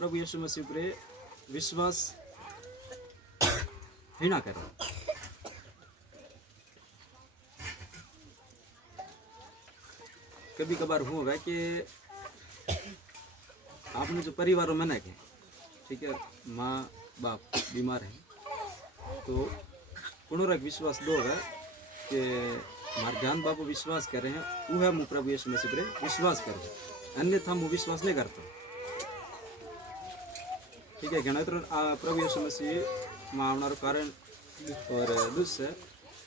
प्रभु यीशु मसीह पर विश्वास ही ना करो। कभी कभार होगा कि आपने जो परिवारों में ना के ठीक है, माँ बाप बीमार है तो पुनरक विश्वास दोगा कि मार ज्ञान बापू विश्वास कर रहे हैं वो है, मुँह प्रभु यीशु मसीह पर विश्वास करो, अन्यथा मुँह विश्वास नहीं करता। ठीक है, गणित प्रभु यीशु मसीह माँ आने कारण और दूसरे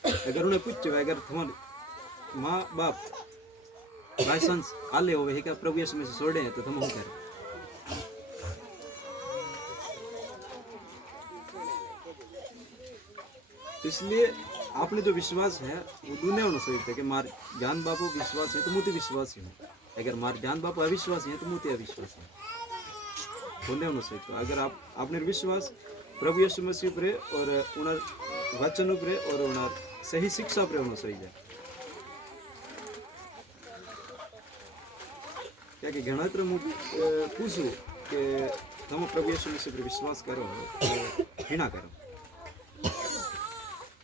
अगर उन्हें कुछ अगर तुम्हारे माँ बाप बाई चांस आले हो क्या प्रभु यीशु मसीह छोड़े हैं तो तुम हो करें। इसलिए आपने जो विश्वास है वो दुनिया होना चाहिए कि मार ज्ञान बापू विश्वास है तो मुझे विश्वास है, अगर मार ज्ञान बापू अविश्वास है तो मुझे अविश्वास है, होने होना चाहिए। तो अगर आपने विश्वास प्रभु यीशु मसीह पर और उनर वचन पर और उनर सही शिक्षा पर होना चाहिए। क्या कि घना तरह मुझे पूछो कि तुम प्रभु यीशु मसीह पर विश्वास करो तो ही ना करो।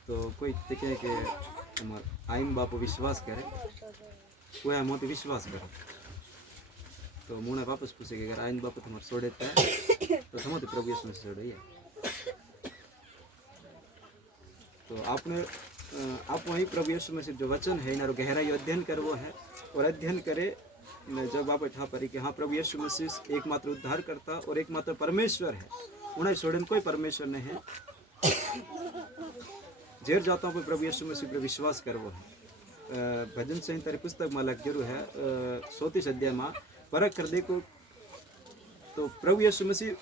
तो कोई देखे कि हमारे आइन बापू विश्वास करे कोई हम तो विश्वास करो, तो मुझे वापस पूछे कि अगर आइन बापू तुम्हारे छोड़ देता है तो तुम तो प्रभु यीशु मसीह छोड़ो। तो आपने आप वही प्रभु यीशु मसीह जो वचन है इन्हें गहराई अध्ययन कर वो है और अध्ययन करे जब आप ठा परी कि हाँ प्रभु यीशु मसीह एकमात्र उद्धार करता और एकमात्र परमेश्वर है, उन्हें छोड़ने कोई परमेश्वर नहीं है। जेर जाता हूँ प्रभु यीशु मसीह पर विश्वास कर वो है। भजन संहिता पुस्तक में लग जरूर है 34 अध्याय में परख कर देखो तो प्रभु यीशु मसीह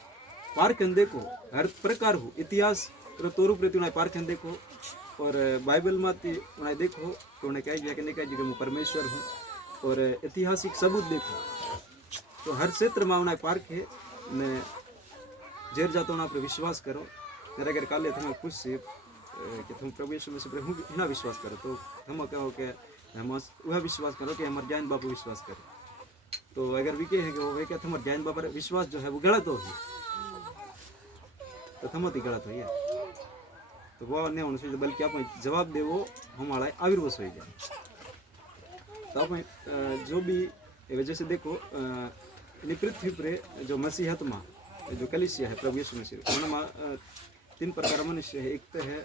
पार कर देखो हर प्रकार हो इतिहास तोरू प्रति उन्हें पार कर देखो और बाइबल में उन्हें देखो तो उन्हें कह कि मैं परमेश्वर हूँ और ऐतिहासिक सबूत देखो तो हर क्षेत्र में उन्हें पार के मैं जेर जाता हूँ पर विश्वास करो। मेरा अगर काले तुम्हें खुश से कि तुम प्रभु यीशु मसीह पर ना विश्वास करो तो हम कहो कि हम वह विश्वास करो कि हमारे ज्ञान बापू विश्वास करो। तो अगर भी कहे कि वो क्या तुम्हारे ज्ञान बापू विश्वास जो है वो गलत होगी तो थम ही गलत हो तो वो नहीं होना चाहिए, बल्कि आप जवाब दे वो हमारा आविर्वश हो जाए। तो आप जो भी वजह से देखो पृथ्वी पर जो मसीहतमा जो कलीसिया है प्रभु यीशु मसीह उनमें 3 प्रकार मनुष्य है। एक तो है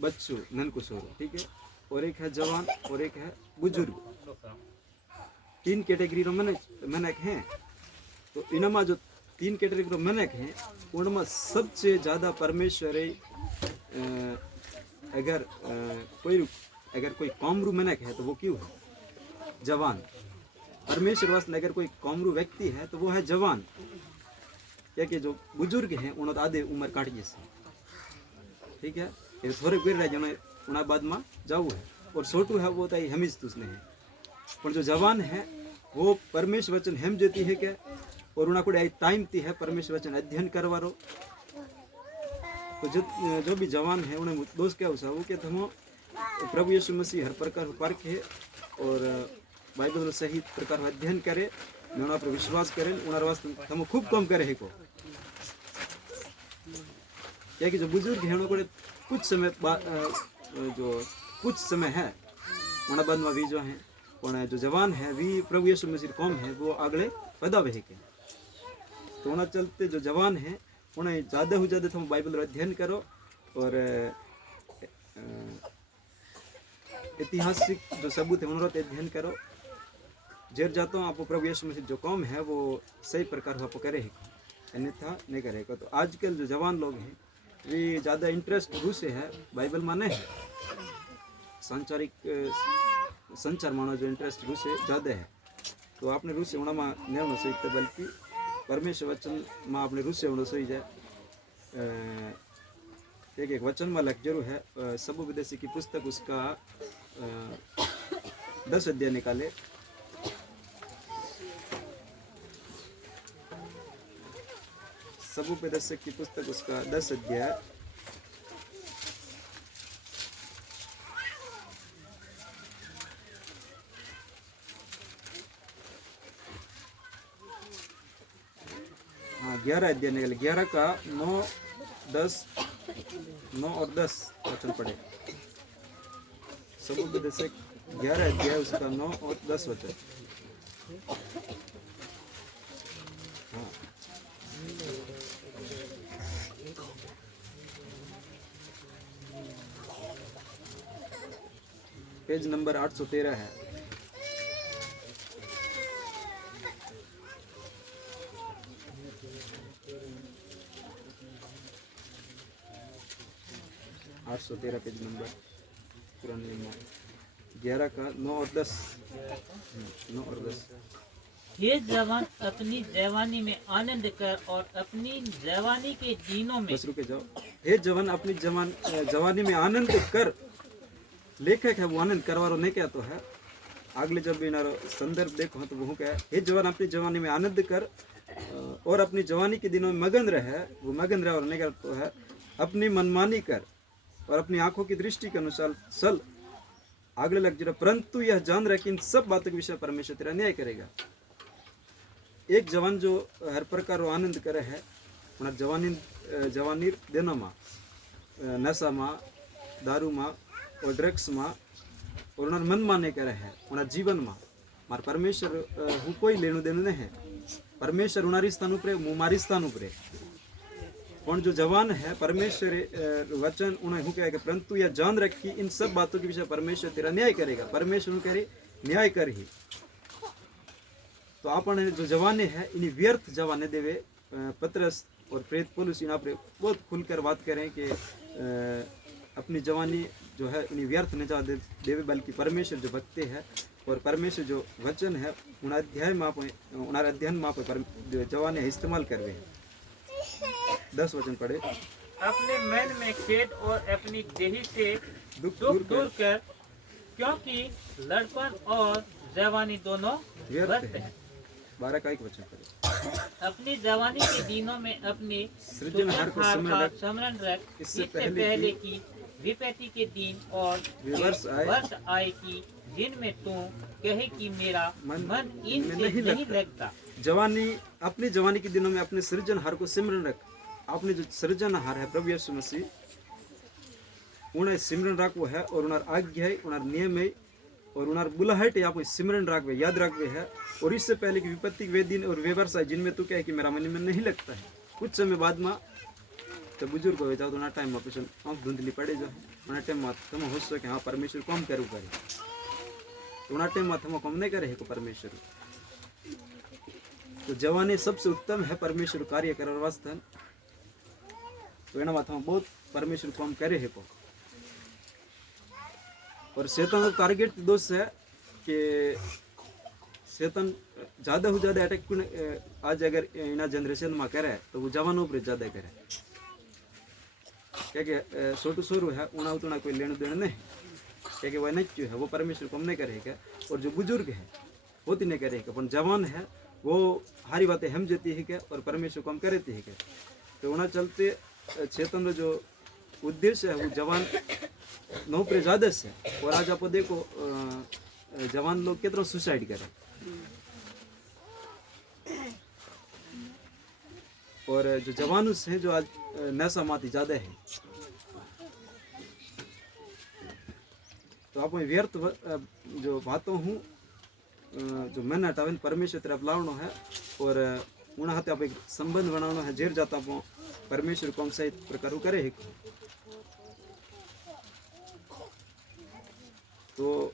बच्चों ननकुशोर, ठीक है, और एक है जवान और एक है बुजुर्ग। 3 कैटेगरी मनक हैं। तो इनमें जो 3 कैटेगरी मनक हैं उनमें सबसे ज़्यादा परमेश्वर अगर कोई कौमरू मनक है तो वो क्यों है जवान। परमेश्वर वास्ते अगर कोई कौमरू व्यक्ति है तो वो है जवान। क्या कि जो बुजुर्ग हैं उन्होंने आधे उम्र काट जैसे, ठीक है, ये थोड़े पेड़ रहे जिन्हें उन्हें बाद में जाऊ है और छोटू है वो तो हमीज तुझने है। पर जो जवान है वो परमेश्वर वचन हम जेती है क्या और उन्हें कोई टाइम ती है परमेश्वर वचन अध्ययन करवा रो। तो जो भी जवान है उन्हें दोस्त क्या हो कि तुम प्रभु यीशु मसीह हर प्रकार परख है और बाइबल सही प्रकार अध्ययन करे उन्होंने पर विश्वास करें उन्होंने वास्ते तुम खूब कम करे को। क्या कि जो बुजुर्ग है उन्होंने कुछ समय जो कुछ समय है उन्हें बाद में भी जो है उन्हें जो जवान है भी प्रभु यीशु मसीह कौम है वो अगले पैदा वे के। तो उन्हें चलते जो जवान है उन्हें ज़्यादा हो ज़्यादा तुम बाइबल अध्ययन करो और ऐतिहासिक जो सबूत है उन्होंने अध्ययन करो। जेर जाता हूँ आप प्रभु यीशु मसीह जो कौम है वो सही प्रकार आप करे अन्यथा नहीं करेगा। तो आजकल जो जवान लोग हैं वे ज़्यादा इंटरेस्ट रूसे है बाइबल में नहीं है, सांचारिक संचार मानो जो इंटरेस्ट रूसे ज़्यादा है। तो आपने रूस से होना में नहीं होना चाहिए बल्कि परमेश्वर वचन में आपने रूस से होना चाहिए जाए। एक वचन में लग जरूर है सब विदेशी की पुस्तक उसका 10 अध्याय निकाले। सबुपदेशक की पुस्तक उसका 10 अध्याय 11 अध्याय निकले, 11 का 9, 10, 9 और 10 वचन पढ़े। समुपदेश 11 अध्याय उसका 9 और 10 वचन। हाँ, पेज नंबर 813 है। पेज नंबर पुराने 11 का 9 और 10। 9 और 10। हे जवान अपनी जवानी में आनंद कर और अपनी जवानी के दिनों में। बस रुके जाओ। हे जवान अपनी जवानी में आनंद कर। लेखक है वो आनंद करवारो नहीं क्या तो है। अगले जब इनारो संदर्भ देखो तो वो क्या है, हे जवान अपनी जवानी में आनंद कर और अपनी जवानी के दिनों में मगन रहे। वो मगन रहे और नहीं क्या तो है, अपनी मनमानी कर और अपनी आंखों की दृष्टि के अनुसार चल। आगे लग जरा, परंतु यह जान रहे कि इन सब बातों के विषय परमेश्वर तेरा न्याय करेगा। एक जवान जो हर प्रकार आनंद करे है, जवानी दिनों में नशा में, दारू में और ड्रग्स में और मन माने करे है उन्हें जीवन में मार परमेश्वर हूँ कोई लेनु देनु नहीं है। परमेश्वर उनारी स्थान उपरे, मुमारी स्थान उपरे। और जो जवान है परमेश्वर वचन उन्हें हूँ कहेगा, परंतु यह जान रखी इन सब बातों के विषय परमेश्वर तेरा न्याय करेगा। परमेश्वर कह रही न्याय कर ही। तो आपने जो जवाने है इन्हें व्यर्थ जवाने देवे। पत्रस और प्रेत पौलुस इन आप बहुत खुलकर बात करें कि अपनी जवानी जो है इन्हें व्यर्थ नहीं जा देवे, बल्कि परमेश्वर जो भक्ति है और परमेश्वर जो वचन है उन अध्ययन में आप जवाने इस्तेमाल करवे। 10 वचन पढ़े। अपने मन में खेद और अपनी देही से दुख दूर कर, क्योंकि लड़पन और जवानी दोनों व्यर्थ है। 12 का 1 वचन पढ़े। अपनी जवानी के दिनों में अपने सृजनहार को स्मरण रख, इससे पहले की विपत्ति के दिन और वर्ष आए कि जिनमें तू कहे कि मेरा मन इन नहीं लगता। जवानी, अपनी जवानी के दिनों में अपने सृजनहार को सिमरन रख। आपने जो सृजनहार है प्रभु यीशु मसीह, उन्हें सिमरन रखो है और उन्हें आज्ञा है, उन्हें नियम है और उन्हें बुलाहट है, आपको सिमरन रखवे, याद रखवे है। और इससे पहले की विपत्ति वे दिन और वे वर्ष आए जिनमें तू कहे कि मेरा मन में नहीं लगता है। कुछ समय बाद में तो बुजुर्ग हो जाओ तो उन्हें टाइम में कुछ आँख धुंधली पड़े जाओ, उन्हें टाइम में तुम हो सो कि हाँ परमेश्वर कम करूँ करे, तो उन्हें टाइम में तुम कम नहीं करे को परमेश्वर। तो जवानी सबसे उत्तम है परमेश्वर कार्य कर वास्ते। तो एना बात हम बहुत परमेश्वर काम करे है को। और शैतान का टारगेट दोस्त है कि शैतान ज़्यादा हो ज़्यादा अटैक आज अगर इन जनरेशन में करे तो वो जवानों पर ज़्यादा करे। क्या कि छोटू सोरू है उना उतना कोई लेने देने नहीं, क्या कि वह नहीं है वो परमेश्वर कम नहीं करेगा। और जो बुजुर्ग है वो तो नहीं करेगा, पर जवान है वो हारी बातें हम जेती है क्या और परमेश्वर कम करती है क्या। तो उन्हें चलते क्षेत्र जो उद्देश्य है वो जवान नौ पर ज़्यादा से। और आज आप देखो जवान लोग कितना सुसाइड करें। और जो जवानुस हैं जो आज नशा माती ज़्यादा है। तो आप व्यर्थ जो बातों हूँ जो मन हटावे परमेश्वर तरफ लावनो है और उन्हें हाथ आप एक संबंध बनाना है जेर जाता आप परमेश्वर को हम सही प्रकार करे है। तो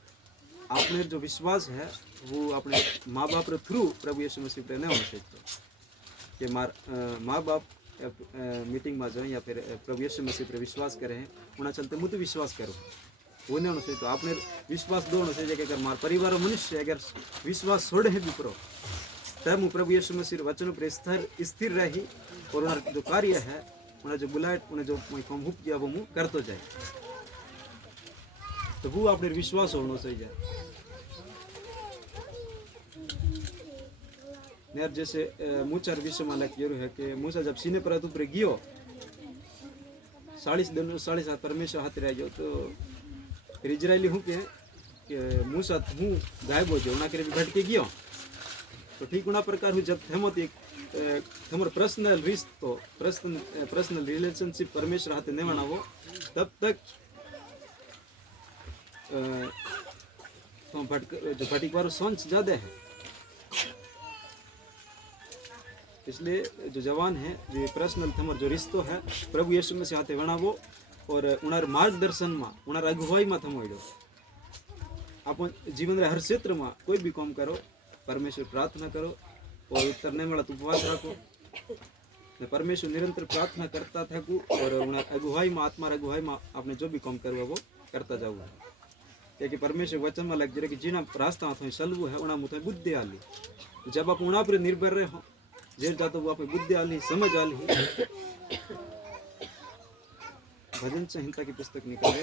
आपने जो विश्वास है वो अपने माँ बाप रे थ्रू प्रभु यीशु मसीह पर नहीं होना चाहिए कि माँ बाप मीटिंग में जाए या फिर प्रभु यीशु मसीह पर विश्वास करें उन्हें चलते मुझे विश्वास करो वो नहीं होना चाहिए। तो आपने विश्वास दो होना चाहिए कि अगर मार परिवार मनुष्य अगर विश्वास छोड़े है विप्रो तब प्रभु यीशु मसीह वचन पर स्थिर रही और उन्हें जो कार्य है उन्हें जो बुलाए उन्हें जो काम हुप किया वो मुँह कर तो जाए। तो वो आपने विश्वास होना चाहिए। यार जैसे मूचार विषय में लग है कि मूसा जब सीने पर ऊपर गियो 40 दिन 40 हाथ परमेश्वर हाथ रह गयो। तो फिर इजरायली हूँ कि मूसा हूँ गायब हो जाओ ना करे भटके गियो तो ठीक उना प्रकार हूँ जब थमत एक थमर पर्सनल रिश्तो पर्सनल रिलेशनशिप परमेश्वर हाथे नहीं बनावो तब तक तो जो भटकवारो सोच ज़्यादा है। इसलिए जो जवान है जो पर्सनल थमर जो रिश्तो है प्रभु यीशु मसीह हाथे बनावो और उनार मार्गदर्शन में उनार अगुवाई में थमो अपन जीवन रे हर क्षेत्र में कोई भी काम करो परमेश्वर प्रार्थना करो और उत्तर नहीं मिला तो उपवास रखो। मैं परमेश्वर निरंतर प्रार्थना करता थकूँ और उन्हें अगुवाई में आत्मा अगुवाई में आपने जो भी काम करवा वो करता जाऊँगा क्योंकि परमेश्वर वचन में लग जाए कि जिना रास्ता थोड़ी सलवू है उना मुझे बुद्धि आली जब आप उना पर निर्भर रहे हो जेर जातो वो आप बुद्धि आली समझ आली। भजन संहिता की पुस्तक निकाले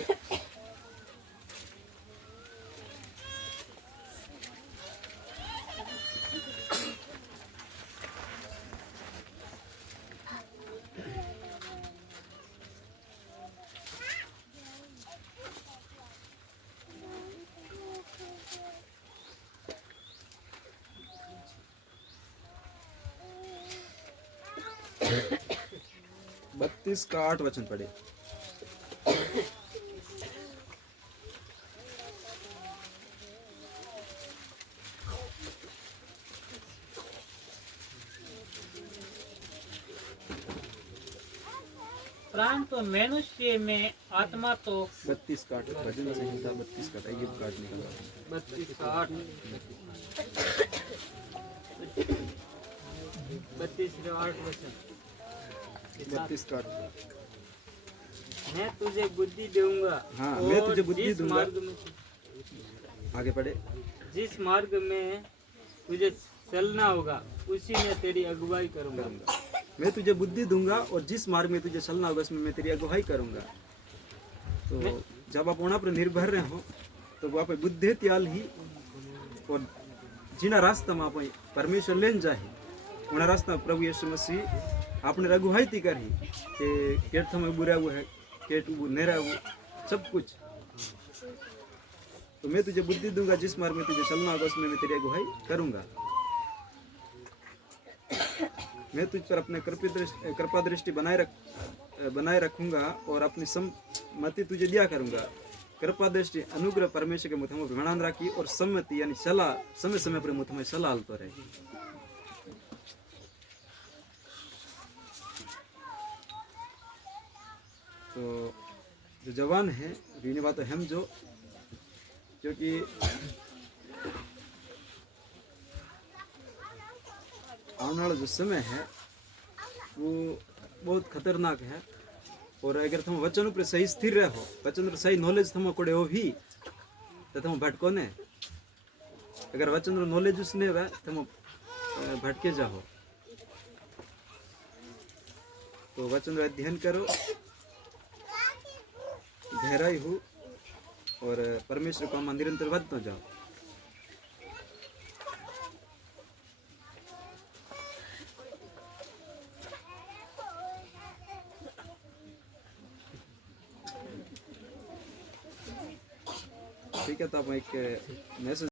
बत्तीस का 8 वचन पढ़े। प्राण तो मनुष्य में आत्मा तो 32 का 8 भजन संहिता 32 का ये काट निकाला 32 का 8 32 का 8 वचन 32 का 8 मैं तुझे बुद्धि दूंगा। हाँ मैं तुझे बुद्धि जिस दूंगा। मार्ग में आगे पढ़े जिस मार्ग में तुझे चलना होगा उसी में तेरी अगुवाई करूंगा। मैं तुझे बुद्धि दूंगा और जिस मार्ग में तुझे चलना होगा उसमें मैं तेरी अगुवाई करूंगा। तो जब आप उना पर निर्भर रहे हो तो वो आप बुद्धि त्याल ही और जिना रास्ता में आप परमेश्वर लेन जाए उना रास्ता प्रभु यीशु मसीह आपने अगुवाई ती करी कि केट में बुरा हुआ है केट नेरा वो सब कुछ। तो मैं तुझे बुद्धि दूंगा जिस मार्ग में तुझे चलना होगा उसमें मैं तेरी अगुवाई करूंगा। मैं तुझ पर अपने कृपा दृष्टि बनाए रखूंगा और अपनी सम्मति तुझे दिया करूंगा। कृपा दृष्टि अनुग्रह परमेश्वर के मुथ में विमानन राखी और सम्मति यानी सलाह समय समय पर मुथ में सलाह तो रहे। तो जो जवान है रीने बात हम जो क्योंकि आने वाला जो समय है वो बहुत खतरनाक है और अगर तुम वचन पर सही स्थिर रहो वचन पर सही नॉलेज तुम कोड़े हो भी तो तुम भटको ने अगर वचन पर नॉलेज उसने वे तुम भटके जाओ। तो वचन का अध्ययन करो गहराई हो और परमेश्वर का निरंतर बढ़ते जाओ। ठीक है तो आप एक मैसेज